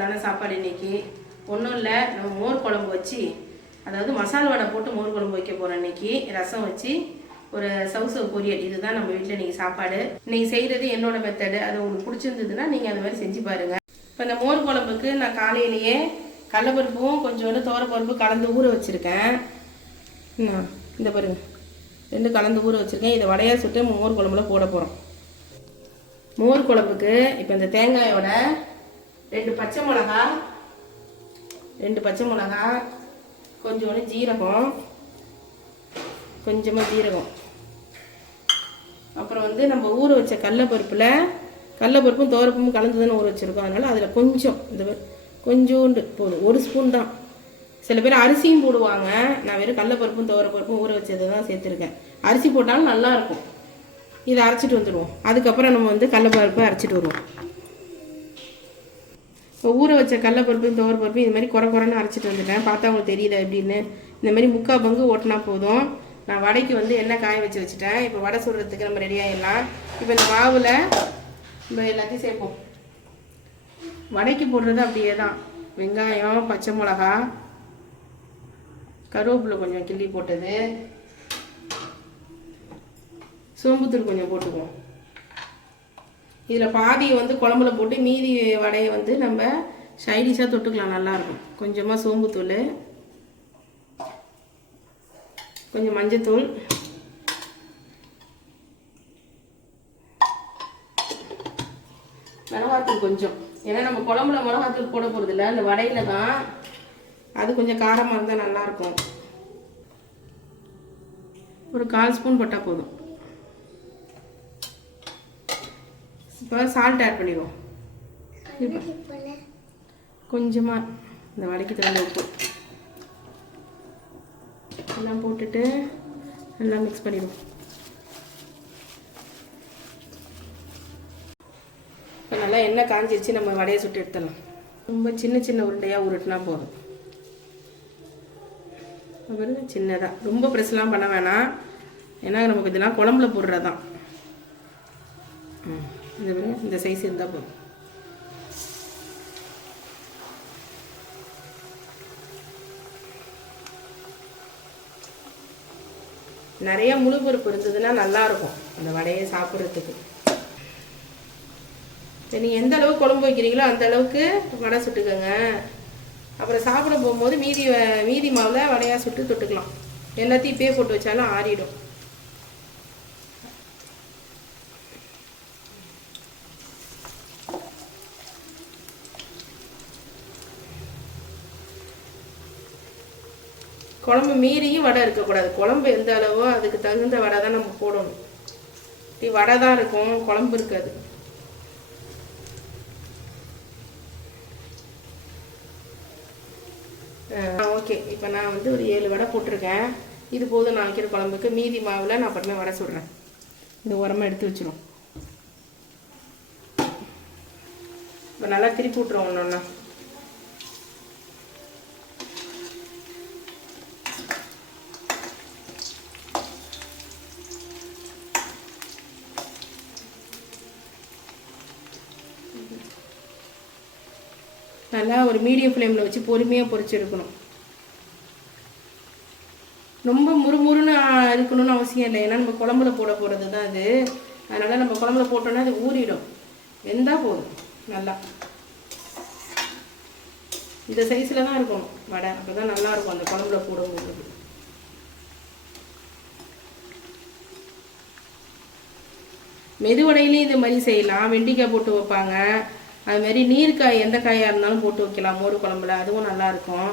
சிம்பிளான சாப்பாடு இன்னைக்கு. ஒன்றும் இல்லை நம்ம மோர் குழம்பு வச்சு அதாவது மசாலா வடை போட்டு மோர் குழம்பு வைக்க போகிறோம் இன்னைக்கு. ரசம் வச்சு ஒரு சவுசவு பொரியல். இதுதான் நம்ம வீட்டில் இன்னைக்கு சாப்பாடு. இன்றைக்கி செய்கிறது என்னோட மெத்தடு அது உங்களுக்கு பிடிச்சிருந்ததுன்னா நீங்கள் அது மாதிரி செஞ்சு பாருங்க. இப்போ இந்த மோர் குழம்புக்கு நான் காலையிலேயே கடலப்பருப்பும் கொஞ்சோண்டு தோரப்பருப்பு கலந்து ஊற வச்சுருக்கேன். இந்த பாருங்க. ரெண்டு கலந்து ஊற வச்சுருக்கேன். இதை வடையாக சுட்டு மோர் குழம்புல போட போகிறோம் மோர் குழம்புக்கு இப்போ இந்த தேங்காயோட ரெண்டு பச்சை மிளகா ரெண்டு பச்சை மிளகா கொஞ்சோண்டு ஜீரகம் கொஞ்சமாக ஜீரகம். அப்புறம் வந்து நம்ம ஊற வச்ச கடலப்பருப்பில் கடலப்பருப்பும் தோரப்பும் கலந்து தானே ஊற வச்சுருக்கோம். அதனால் அதில் கொஞ்சம் இந்த கொஞ்சோண்டு போதும் ஒரு ஸ்பூன் தான். சில பேர் அரிசியும் போடுவாங்க. நான் வெறும் கடலப்பருப்பும் துவரப்பருப்பும் ஊற வச்சதை தான் சேர்த்துருக்கேன். அரிசி போட்டாலும் நல்லாயிருக்கும் இதை அரைச்சிட்டு வந்துடுவோம். அதுக்கப்புறம் நம்ம வந்து கடலப்பருப்பை அரைச்சிட்டு வருவோம். இப்போ ஊற வச்ச கடலப்பருப்பு துவரப்பருப்பு இது மாதிரி குறை குறைன்னு அரைச்சிட்டு வந்துட்டேன். பார்த்தா உங்களுக்கு தெரியல எப்படின்னு? இந்த மாதிரி முக்கால் பங்கு ஓட்டினா போதும். நான் வடைக்கு வந்து எண்ணெய் காய வச்சு வச்சுட்டேன். இப்போ வடை சுடுறதுக்கு நம்ம ரெடி ஆகிடலாம் இப்போ இந்த மாவில் நம்ம எல்லாத்தையும் சேர்ப்போம். வடைக்கு போடுறது அப்படியே தான். வெங்காயம் பச்சை மிளகா கருவேப்பிலை கொஞ்சம் கிள்ளி போட்டது. சோம்புத்தூள் கொஞ்சம் போட்டுக்குவோம். இதில் பாதியை வந்து குழம்புல போட்டு மீதி வடையை வந்து நம்ம சைடிஷாக தொட்டுக்கலாம் நல்லாயிருக்கும் கொஞ்சமாக சோம்புத்தூள் கொஞ்சம் மஞ்சத்தூள். மிளகாத்தூள் கொஞ்சம். ஏன்னா நம்ம குழம்புல மிளகாத்தூள் போட போகிறதில்ல அந்த வடையில தான் அது கொஞ்சம் காரமாக இருந்தால் நல்லாயிருக்கும் ஒரு கால் ஸ்பூன் போட்டால் போதும். இப்போ சால்ட் ஆட் பண்ணிடுவோம் கொஞ்சமாக இந்த வடைக்கு தகுந்த உப்பு. எல்லாம் போட்டுட்டு எல்லாம் மிக்ஸ் பண்ணிடுவோம் இப்போ நல்லா எண்ணெய் காஞ்சிருச்சு நம்ம வடையை சுட்டு எடுத்துடலாம். ரொம்ப சின்ன சின்ன உருண்டையாக உருட்டினா போதும். அப்புறம் சின்னதாக ரொம்ப ப்ரெஸ்லாம் பண்ண வேணாம். ஏன்னா நமக்கு இதெல்லாம் குழம்புல போடுறது தான் இந்த இந்த சைஸ் இருந்தால் போதும். நிறைய முழு பருப்பு இருந்ததுன்னா நல்லா இருக்கும் அந்த வடையை சாப்பிட்றதுக்கு. சரி நீங்கள் எந்த அளவுக்கு குழம்பு வைக்கிறீங்களோ அந்த அளவுக்கு வடை சுட்டுக்கோங்க. அப்புறம் சாப்பிட போகும்போது மீதி வ- மீதி மாவில் வடையாக சுட்டு தொட்டுக்கலாம். எல்லாத்தையும் இப்பயே போட்டு வச்சாலும் ஆறிடும். குழம்பு மீறியும் வடை இருக்கக்கூடாது. குழம்பு எந்த அளவோ அதுக்கு தகுந்த வடை தான் நம்ம போடணும். இப்படி வடை தான் இருக்கும் குழம்பு இருக்காது. ஓகே. இப்போ நான் வந்து ஒரு ஏழு வடை போட்டிருக்கேன். இது போதும் நான் வைக்கிற குழம்புக்கு. மீதி மாவில் நான் அப்புறமே வடை சுடுறேன். இந்த உரமாக எடுத்து வச்சிடும் இப்போ நல்லா திருப்பி விட்ருவோம் ஒன்று ஒன்றா நல்லா ஒரு மீடியம் ஃப்ளேமில் வச்சு பொறுமையாக பொரிச்சு எடுக்கணும் ரொம்ப முறுமுறுன்னு இருக்கணும்னு அவசியம் இல்லை. ஏன்னா நம்ம குழம்புல போட போகிறது தான் அது. அதனால் நம்ம குழம்புல போட்டோன்னா அது ஊறிடும். வெந்தா போதும். நல்லா. இந்த சைஸில் தான் இருக்கணும் வடை. அப்போ தான் நல்லா இருக்கும் அந்த குழம்புல போடும்போது. மெதுவடையிலையும் இது மாதிரி செய்யலாம். வெண்டிக்காய் போட்டு வைப்பாங்க. அதுமாரி நீர்க்காய் எந்த காயாக இருந்தாலும் போட்டு வைக்கலாம். மோர் குழம்புல அதுவும் நல்லாயிருக்கும்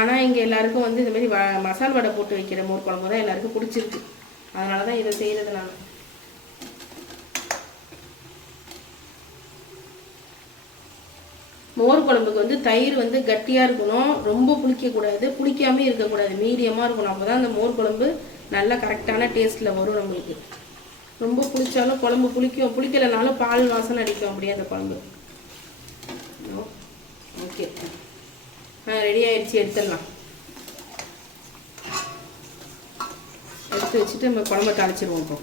ஆனால் இங்கே எல்லாருக்கும் வந்து இதுமாரி வ மசால் வடை போட்டு வைக்கிற மோர் குழம்பு தான் எல்லாருக்கும் பிடிச்சிருக்கு. அதனால தான் இதை செய்கிறது நான். மோர் குழம்புக்கு வந்து தயிர் வந்து கட்டியாக இருக்கணும். ரொம்ப புளிக்கக்கூடாது. புளிக்காமே இருக்கக்கூடாது. மீடியமாக இருக்கணும். அப்போ தான் அந்த மோர் குழம்பு நல்லா கரெக்டான டேஸ்ட்டில் வரும் நம்மளுக்கு. ரொம்ப புளிச்சாலும் குழம்பு புளிக்கும். புளிக்கலைனாலும் பால் வாசனை அடிக்கும் அப்படியே அந்த குழம்பு. ஓகே. ஆ ரெடி ஆயிடுச்சு எடுத்துடலாம். எடுத்து வச்சுட்டு நம்ம குழம்ப தாளிச்சிருவோம் இப்போ.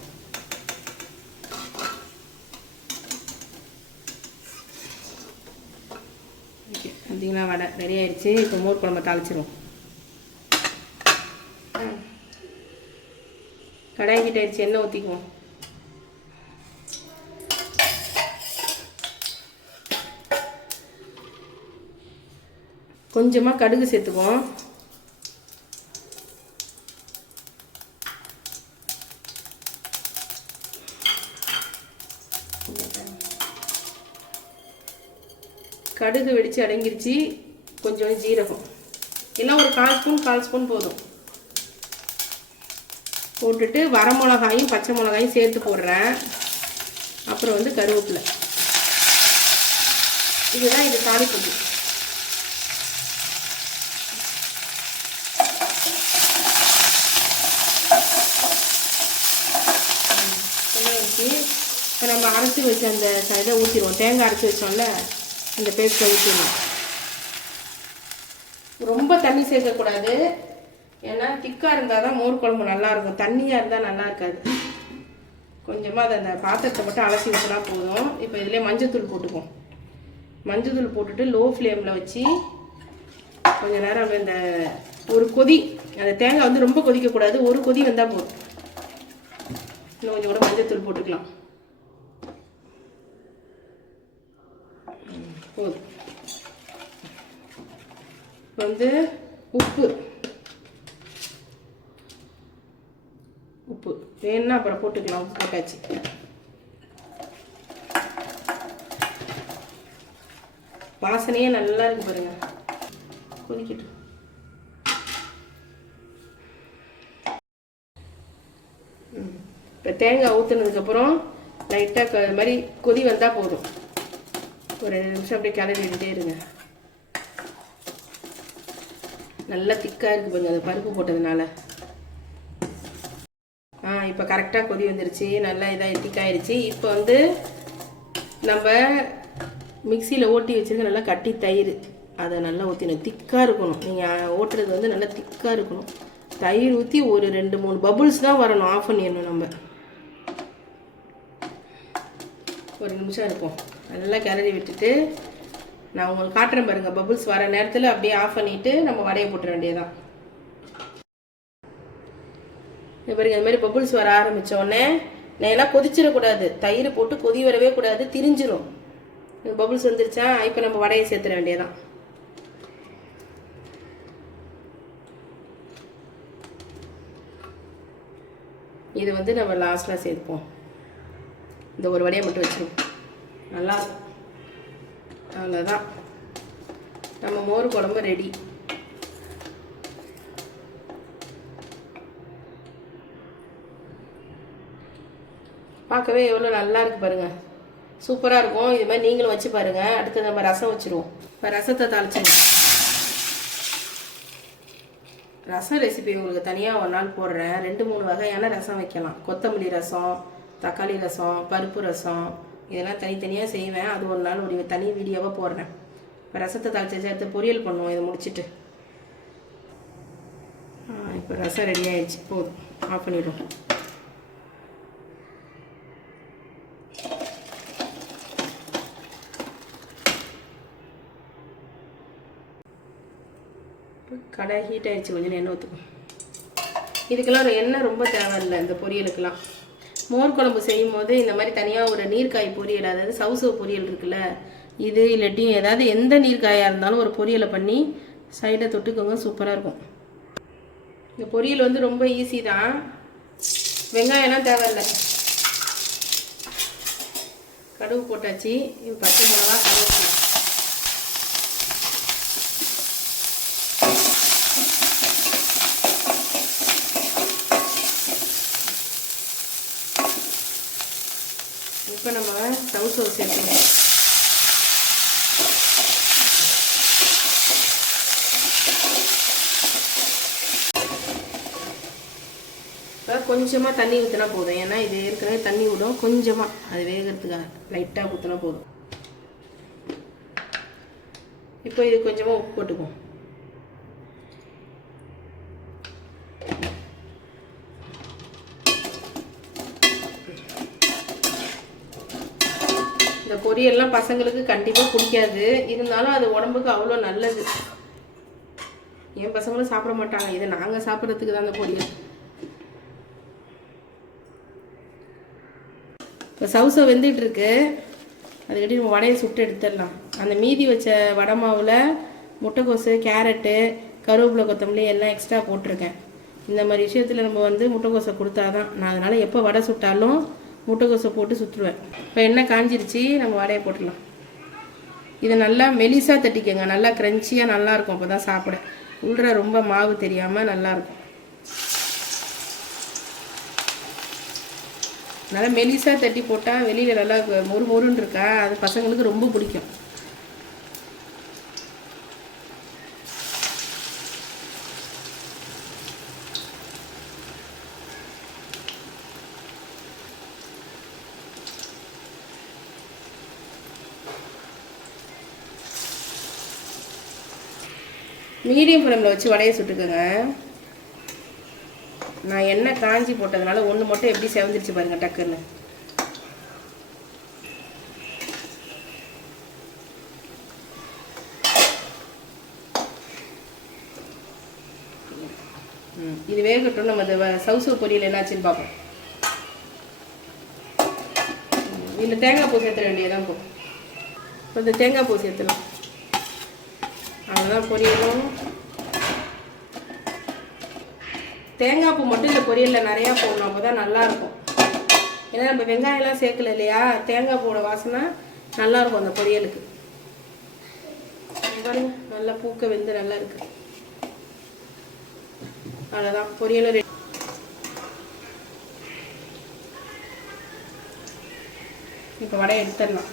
பார்த்தீங்களா வடை ரெடி ஆயிடுச்சு. இப்போ மோர் குழம்ப தாளிச்சிரும் கடாய் கிட்ட ஆயிடுச்சு எண்ணெய் ஊற்றிக்குவோம் கொஞ்சமாக கடுகு சேர்த்துக்குவோம். கடுகு வெடித்து அடங்கிருச்சு. கொஞ்சம் ஜீரகம். எல்லாம் ஒரு கால் ஸ்பூன் கால் ஸ்பூன் போதும். போட்டுட்டு வரமிளகாயும் பச்சை மிளகாயும் சேர்த்து போடுறேன். அப்புறம் வந்து கருவேப்பிலை. இதுதான் இது தாளிப்புக்கு வச்சு இப்போ நம்ம அரைச்சி வச்ச அந்த இதை ஊற்றிடுவோம் தேங்காய் அரைச்சி வச்சோம்ல அந்த பேஸ்ட்டை ஊற்றிடுவோம் ரொம்ப தண்ணி சேர்க்கக்கூடாது ஏன்னா திக்காக இருந்தால் தான் மோர் குழம்பு நல்லாயிருக்கும் தண்ணியாக இருந்தால் நல்லா இருக்காது. கொஞ்சமாக அதை அந்த பாத்திரத்தை மட்டும் அலசி ஊற்றினா போதும். இப்போ இதிலே மஞ்சத்தூள் போட்டுக்குவோம். மஞ்சத்தூள் போட்டுட்டு லோ ஃப்ளேமில் வச்சு கொஞ்ச நேரம் அப்படியே இந்த ஒரு கொதி அந்த தேங்காய் வந்து ரொம்ப கொதிக்கக்கூடாது. ஒரு கொதி வந்தால் போதும். இன்னும் கொஞ்சம் கூட மஞ்சத்தூள் போட்டுக்கலாம். போதும். இப்போ வந்து உப்பு. உப்பு. வேணும்னா அப்புறம் போட்டுக்கலாம் உப்பு போட்டாச்சு. வாசனையே நல்லா இருக்கு பாருங்க. கொதிக்கட்டும். இப்போ தேங்காய் ஊற்றுனதுக்கப்புறம் லைட்டாக க மாதிரி கொதி வந்தால் போதும். ஒரு ரெண்டு நிமிஷம் அப்படியே கிளறி விட்டுட்டே இருங்க. நல்லா திக்காக இருக்குது பாருங்க அது பருப்பு போட்டதுனால. ஆ இப்போ கரெக்டாக கொதி வந்துருச்சு. நல்லா இதாக திக்காயிருச்சு இப்போ வந்து நம்ம மிக்சியில் ஓட்டி வச்சிருக்க நல்லா கட்டி தயிர். அதை நல்லா ஊற்றினோம் திக்காக இருக்கணும். நீங்கள் ஓட்டுறது வந்து நல்லா திக்காக இருக்கணும். தயிர் ஊற்றி ஒரு ரெண்டு மூணு பபுள்ஸ் தான் வரணும். ஆஃப் பண்ணிடணும் நம்ம. ஒரு நிமிஷம் இருக்கும் நல்லா கிளறி விட்டுட்டு நான் உங்களுக்கு காட்டுறேன் பாருங்கள் பபுள்ஸ் வர நேரத்தில் அப்படியே ஆஃப் பண்ணிவிட்டு நம்ம வடையை போட்டுற வேண்டியதான் இது பாருங்க இந்த மாதிரி பபுள்ஸ் வர ஆரம்பிச்ச உடனே நான் ஏன்னா கொதிச்சிடக்கூடாது. தயிர் போட்டு கொதி வரவே கூடாது திரிஞ்சிரும். பபுள்ஸ் வந்துருச்சா இப்போ நம்ம வடையை சேர்த்துற வேண்டியதான் இது வந்து நம்ம லாஸ்ட்டில் சேர்ப்போம். இந்த ஒரு வடையை மட்டும் வச்சுருவோம். நல்லா அவ்வளோதான். நம்ம மோர் குழம்பு ரெடி பார்க்கவே எவ்வளோ நல்லா இருக்கு பாருங்கள் சூப்பராக இருக்கும். இது மாதிரி நீங்களும் வச்சு பாருங்கள் அடுத்து நம்ம ரசம் வச்சுருவோம். இப்போ ரசத்தை தாளிச்சிடுவோம் ரசம் ரெசிபி உங்களுக்கு தனியாக ஒரு நாள் போடுறேன். ரெண்டு மூணு வகையான ரசம் வைக்கலாம். கொத்தமல்லி ரசம் தக்காளி ரசம் பருப்பு ரசம் இதெல்லாம் தனித்தனியாக செய்வேன். அது ஒரு நாள் ஒரு தனி வீடியோவாக போடுறேன். இப்போ ரசத்தை தாளிச்சு எடுத்து பொரியல் பண்ணுவோம். இதை முடிச்சிட்டு. இப்போ ரசம் ரெடி ஆயிடுச்சு. போதும் ஆஃப் பண்ணிவிடும் கடை ஹீட் ஆயிடுச்சு. கொஞ்சம் எண்ணெய் ஊற்றுக்கும் இதுக்கெல்லாம் ஒரு எண்ணெய் ரொம்ப தேவையில்லை இந்த பொரியலுக்கெல்லாம். மோர் குழம்பு செய்யும் போது இந்த மாதிரி தனியாக ஒரு நீர்க்காய் பொரியல் அதாவது சவுசவு பொரியல் இருக்குல்ல இது இல்லாட்டியும் ஏதாவது எந்த நீர்க்காயாக இருந்தாலும் ஒரு பொரியலை பண்ணி சைடை தொட்டுக்கோங்க சூப்பராக இருக்கும். இந்த பொரியல் வந்து ரொம்ப ஈஸி தான். வெங்காயம்லாம் தேவையில்லை. கடுகு போட்டாச்சு. பச்சை மிளகா கருவேப்பிலை இப்போ நம்ம சவுசவு சேர்த்துக்கணும் இப்போ கொஞ்சமாக தண்ணி ஊற்றினா போதும். ஏன்னா இது ஏற்கனவே தண்ணி விடும் கொஞ்சமாக அது வேகிறதுக்காக. லைட்டாக ஊற்றினா போதும். இப்போ இது கொஞ்சமாக உப்பு போட்டுக்குவோம் இந்த பொரியல்லாம் பசங்களுக்கு கண்டிப்பாக பிடிக்காது. இருந்தாலும் அது உடம்புக்கு அவ்வளோ நல்லது. என் பசங்களும் சாப்பிட மாட்டாங்க. இதை நாங்கள் சாப்பிட்றதுக்கு தான் அந்த பொரியல். இப்போ சவுசை வெந்துட்டு இருக்கு. அதுக்கடி நம்ம வடையை சுட்டு எடுத்துடலாம். அந்த மீதி வச்ச வடை மாவில் முட்டைக்கோசு கேரட்டு கருவேப்பிலை கொத்தமல்லி எல்லாம் எக்ஸ்ட்ரா போட்டிருக்கேன். இந்த மாதிரி விஷயத்தில் நம்ம வந்து முட்டைக்கோசை கொடுத்தாதான் நான் அதனால் எப்போ வடை சுட்டாலும் முட்டைக்கோசை போட்டு சுற்றுவேன். இப்போ எண்ணெய் காஞ்சிருச்சு நம்ம வடையை போட்டுடலாம். இதை நல்லா மெலிசாக தட்டிக்கோங்க. நல்லா க்ரன்ச்சியாக நல்லாயிருக்கும். அப்போ தான் சாப்பிட உள்ள ரொம்ப மாவு தெரியாமல் நல்லாயிருக்கும். நல்லா மெலிசாக தட்டி போட்டால் வெளியில் நல்லா மொறு மொறுன்னு இருக்கா அது பசங்களுக்கு ரொம்ப பிடிக்கும். மீடியம் ஃப்ளேமில் வச்சு வடையை சுட்டுக்கோங்க. நான் எண்ணெய் காஞ்சி போட்டதுனால ஒன்று மட்டும் எப்படி செவந்துருச்சு பாருங்கள் டக்குன்னு. இது வேகட்டும் நம்ம இந்த வ- சவுசவு பொரியல் என்னாச்சுன்னு பார்ப்போம். ம், இதில் தேங்காய் பூ சேர்த்துட வேண்டியதான் போ. இப்போ இந்த தேங்காய் பூ சேர்த்துலாம் அவ்வளோதான் பொரியலும். தேங்காய் பூ மட்டும் இந்த பொரியலில் நிறையா போடணும் அப்போ தான் நல்லாயிருக்கும். ஏன்னா நம்ம வெங்காயம்லாம் சேர்க்கல இல்லையா? தேங்காய் பூவோட வாசனை நல்லாயிருக்கும் அந்த பொரியலுக்கு. பாருங்க நல்லா பூக்க வெந்து நல்லா இருக்கு. அவ்வளோதான் பொரியலும் ரெடி. இப்போ வடையை எடுத்துடலாம்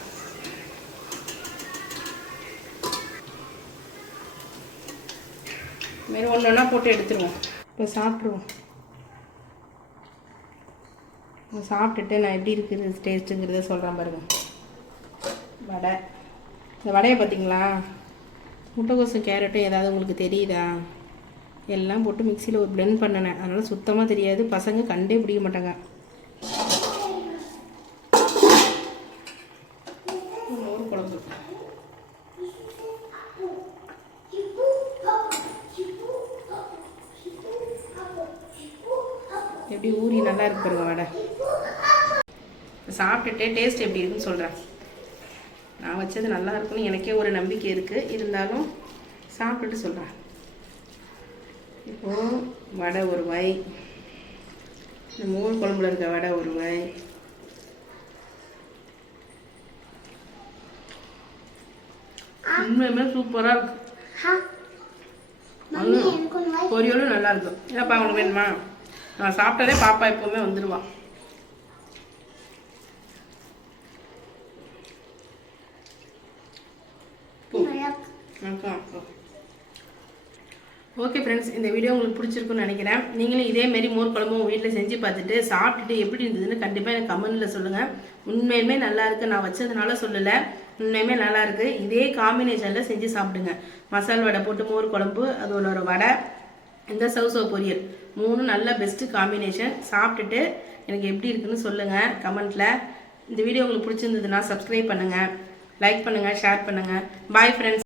மாரி ஒன்று ஒன்றா போட்டு எடுத்துருவோம். இப்போ சாப்பிட்ருவோம் சாப்பிட்டுட்டு நான் எப்படி இருக்குது டேஸ்ட்டுங்கிறத சொல்கிறேன் பாருங்க. வடை. இந்த வடையை பார்த்தீங்களா? முட்டைக்கோசும் கேரட்டும் ஏதாவது உங்களுக்கு தெரியுதா? எல்லாம் போட்டு மிக்சியில் ஒரு ப்ளெண்ட் பண்ணினேன். அதனால் சுத்தமாக தெரியாது. பசங்க கண்டே பிடிக்க மாட்டாங்க. மோர் குழம்பு எப்படி ஊறி நல்லா இருக்கு பாருங்க வடை. சாப்பிட்டுட்டு டேஸ்ட் எப்படி இருக்குன்னு சொல்கிறேன் நான் வச்சது நல்லா இருக்குன்னு எனக்கே ஒரு நம்பிக்கை இருக்குது இருந்தாலும் சாப்பிட்டுட்டு சொல்கிறேன் இப்போது வடை ஒரு வாய் இந்த மூணு குழம்புல இருக்க வடை ஒரு வாய் உண்மையுமே சூப்பராக இருக்கு. பொரியலும் நல்லா இருக்கும். என்னப்பா உங்களுக்கு வேணுமா? நான் சாப்பிட்டதே பாப்பா எப்போவுமே வந்துடுவா ஓகே ஃப்ரெண்ட்ஸ் இந்த வீடியோ உங்களுக்கு பிடிச்சிருக்குன்னு நினைக்கிறேன். நீங்களும் இதே மோர் குழம்பு உங்கள் வீட்டில் செஞ்சு பார்த்துட்டு சாப்பிட்டுட்டு எப்படி இருந்ததுன்னு கண்டிப்பாக எனக்கு கமெண்ட்டில் சொல்லுங்கள் உண்மையுமே நல்லா இருக்குது நான் வச்சதுனால சொல்லலை. உண்மையுமே நல்லாயிருக்கு இதே காம்பினேஷனில் செஞ்சு சாப்பிடுங்க. மசால் வடை போட்டு மோர் குழம்பு அதோட ஒரு வடை இந்த சவுசோ பொரியல். மூணு நல்ல பெஸ்ட்டு காம்பினேஷன் சாப்பிட்டுட்டு எனக்கு எப்படி இருக்குன்னு சொல்லுங்கள் கமெண்ட்டில் இந்த வீடியோ உங்களுக்கு பிடிச்சிருந்ததுன்னா சப்ஸ்கிரைப் பண்ணுங்கள் லைக் பண்ணுங்கள் ஷேர் பண்ணுங்கள் பாய் ஃப்ரெண்ட்ஸ்